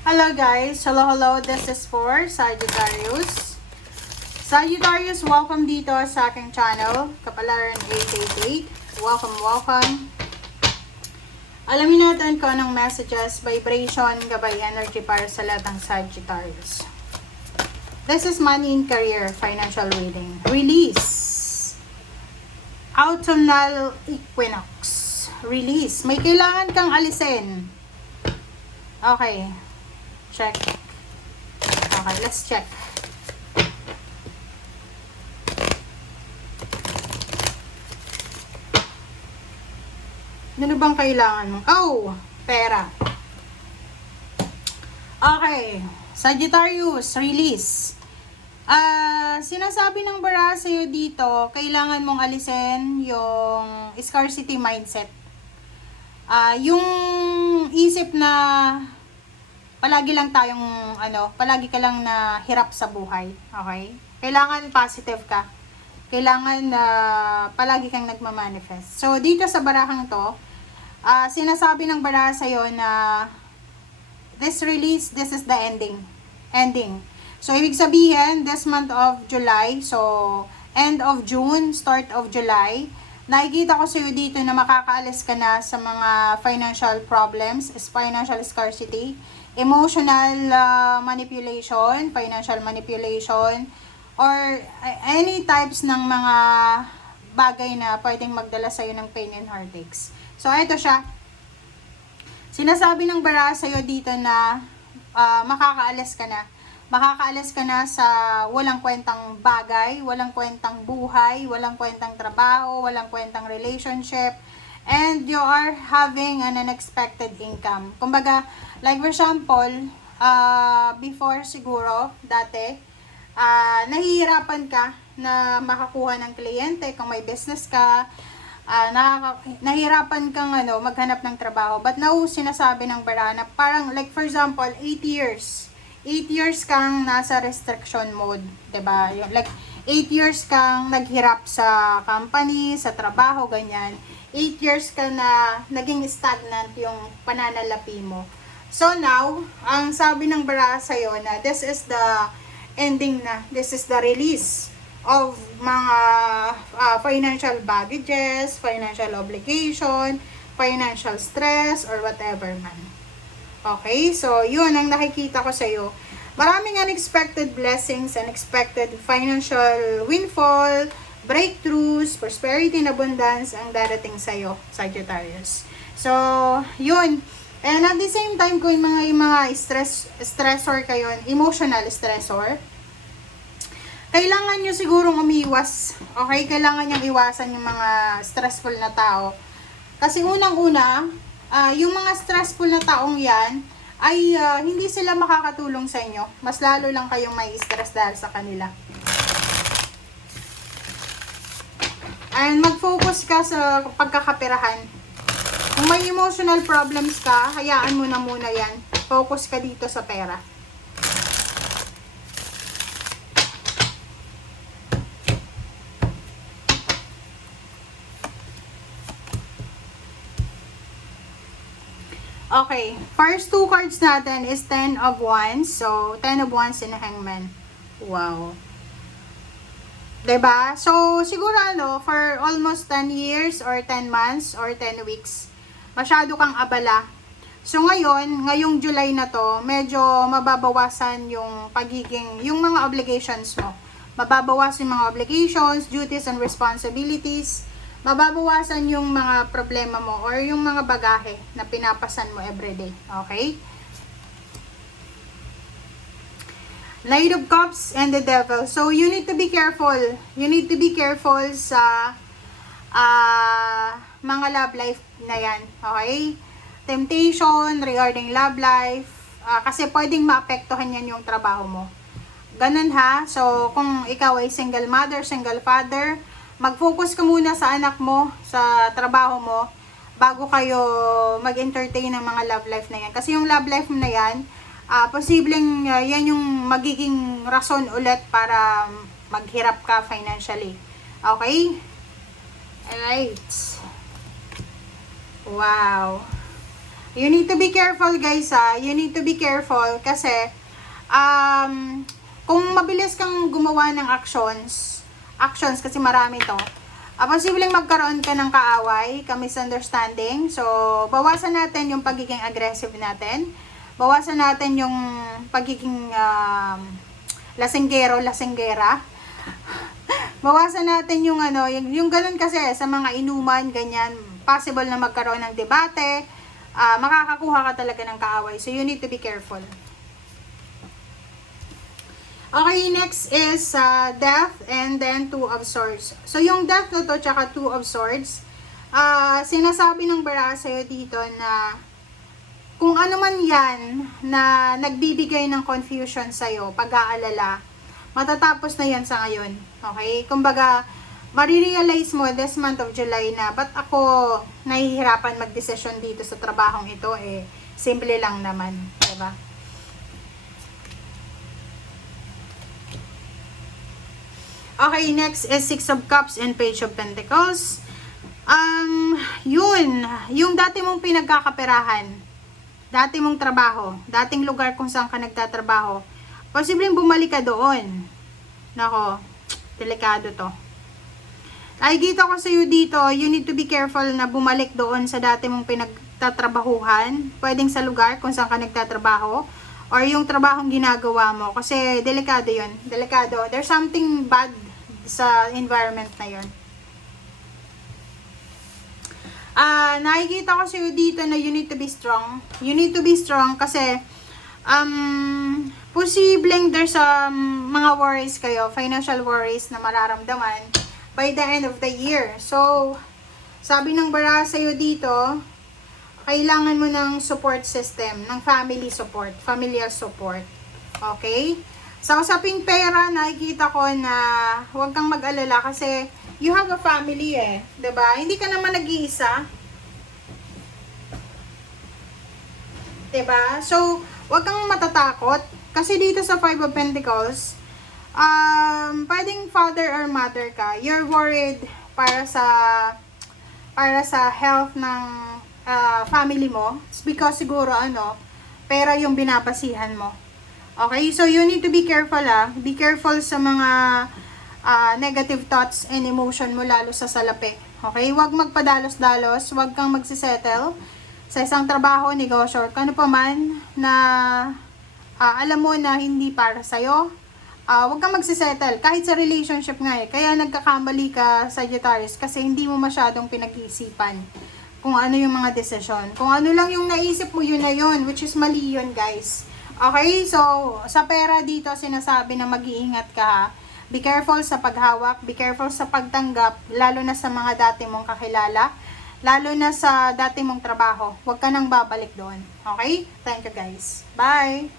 Hello guys, hello, this is for Sagittarius. Sagittarius, welcome dito sa aking channel, Kapalaran 888. Welcome. Alamin natin kung anong messages, vibration, gabay, energy para sa lahat ng Sagittarius. This is money in career, financial reading. Release. Autumnal equinox. Release. May kailangan kang alisin. Okay. Check. Okay, let's check. Ano bang kailangan mo? Oh, pera. Okay. Sagittarius, release. Sinasabi ng bara sa'yo dito, kailangan mong alisin yung scarcity mindset. Yung isip na palagi ka lang na hirap sa buhay, okay? Kailangan positive ka. Kailangan palagi kang nagmamanifest. So, dito sa barahang to, sinasabi ng baraha sa'yo na this release, this is the ending. So, ibig sabihin, this month of July, so, end of June, start of July, nakikita ko sa'yo dito na makakaalis ka na sa mga financial problems, financial scarcity, emotional manipulation, financial manipulation, or any types ng mga bagay na pwedeng magdala sa'yo ng pain and heartaches. So, ito siya. Sinasabi ng bara sa'yo dito na makakaalis ka na. Makakaalis ka na sa walang kwentang bagay, walang kwentang buhay, walang kwentang trabaho, walang kwentang relationship, and you are having an unexpected income. Kumbaga, like for example, before siguro, dati, nahihirapan ka na makakuha ng kliyente kung may business ka, nahihirapan kang maghanap ng trabaho. But now, sinasabi ng bara na parang, like for example, 8 years kang nasa restriction mode, 'di ba? Like 8 years kang naghirap sa company, sa trabaho, ganyan. 8 years ka na naging stagnant yung pananalapi mo. So now, ang sabi ng bara sa'yo na this is the ending na, this is the release of mga financial baggages, financial obligation, financial stress, or whatever man. Okay, so yun ang nakikita ko sa'yo. Maraming unexpected blessings, unexpected financial windfall, breakthroughs, prosperity and abundance ang darating sa'yo, Sagittarius. So, yun. And at the same time, kung yung mga stressor kayo, emotional stressor, kailangan nyo sigurong umiwas. Okay, kailangan nyo iwasan yung mga stressful na tao. Kasi unang-una, yung mga stressful na taong yan, ay hindi sila makakatulong sa inyo. Mas lalo lang kayong may stress dahil sa kanila. And mag-focus ka sa pagkakaperahan. Kung may emotional problems ka, hayaan mo na muna yan. Focus ka dito sa pera. Okay, first two cards natin is 10 of Wands. So, 10 of Wands and Hangman. Wow. 'Di ba? So, siguro for almost 10 years or 10 months or 10 weeks, masyado kang abala. So, ngayong July na to, medyo mababawasan yung mga obligations mo. Mababawasan yung mga obligations, duties, and responsibilities. Mababawasan yung mga problema mo or yung mga bagahe na pinapasan mo everyday. Okay? Knight of Cups and the Devil. So, you need to be careful. You need to be careful sa mga love life na yan. Okay? Temptation regarding love life. Kasi pwedeng maapektuhan yan yung trabaho mo. Ganun ha. So, kung ikaw ay single mother, single father, mag-focus ka muna sa anak mo, sa trabaho mo, bago kayo mag-entertain ng mga love life na yan. Kasi yung love life na yan, posibleng yan yung magiging rason ulit para maghirap ka financially. Okay? Alright. Wow. You need to be careful guys ha. You need to be careful kasi kung mabilis kang gumawa ng actions kasi marami to, posibleng magkaroon ka ng kaaway, misunderstanding. So, bawasan natin yung pagiging aggressive natin. Bawasan natin yung pagiging lasinggero, lasinggera. Bawasan natin yung yung ganun kasi sa mga inuman, ganyan, possible na magkaroon ng debate, makakakuha ka talaga ng kaaway. So, you need to be careful. Okay, next is Death and then Two of Swords. So, yung Death na to, tsaka Two of Swords, sinasabi ng bara sa'yo dito na kung ano man yan na nagbibigay ng confusion sa'yo, pag-aalala, matatapos na yan sa ngayon. Okay? Kumbaga, marirealize mo this month of July na ba't ako nahihirapan mag-decision dito sa trabahong ito, simple lang naman. Diba? Okay, next is Six of Cups and Page of Pentacles. Yung dati mong pinagkakaperahan, dati mong trabaho, dating lugar kung saan ka nagtatrabaho, posibleng bumalik ka doon. Nako, delikado to. Ay, dito ko sa'yo dito, you need to be careful na bumalik doon sa dati mong pinagtatrabahuhan. Pwedeng sa lugar kung saan ka nagtatrabaho, or yung trabahong ginagawa mo. Kasi delikado yun. Delikado. There's something bad sa environment na yun. Nakikita ko sa'yo dito na you need to be strong. You need to be strong kasi posibleng there's mga worries kayo, financial worries na mararamdaman by the end of the year. So, sabi ng bara sa'yo dito, kailangan mo ng support system, ng family support, familial support. Okay? Sa usaping pera, nakikita ko na huwag kang mag-alala kasi you have a family diba? Hindi ka naman nag-iisa. Diba? So, huwag kang matatakot. Kasi dito sa Five of Pentacles, pwedeng father or mother ka. You're worried para sa health ng family mo. It's because siguro pera yung binabasihan mo. Okay, so you need to be careful Be careful sa mga negative thoughts and emotion mo, lalo sa salapi. Okay, huwag magpadalos-dalos, huwag kang magsisettle sa isang trabaho, negosyo, or kano pa man na alam mo na hindi para sa'yo. Huwag kang magsisettle, kahit sa relationship nga Kaya nagkakamali ka, Sagittarius, kasi hindi mo masyadong pinag-iisipan kung ano yung mga desisyon. Kung ano lang yung naisip mo, yun na yun, which is mali yun, guys. Okay, so sa pera dito sinasabi na mag-iingat ka. Be careful sa paghawak, be careful sa pagtanggap, lalo na sa mga dati mong kakilala, lalo na sa dati mong trabaho. Huwag ka nang babalik doon. Okay? Thank you guys. Bye!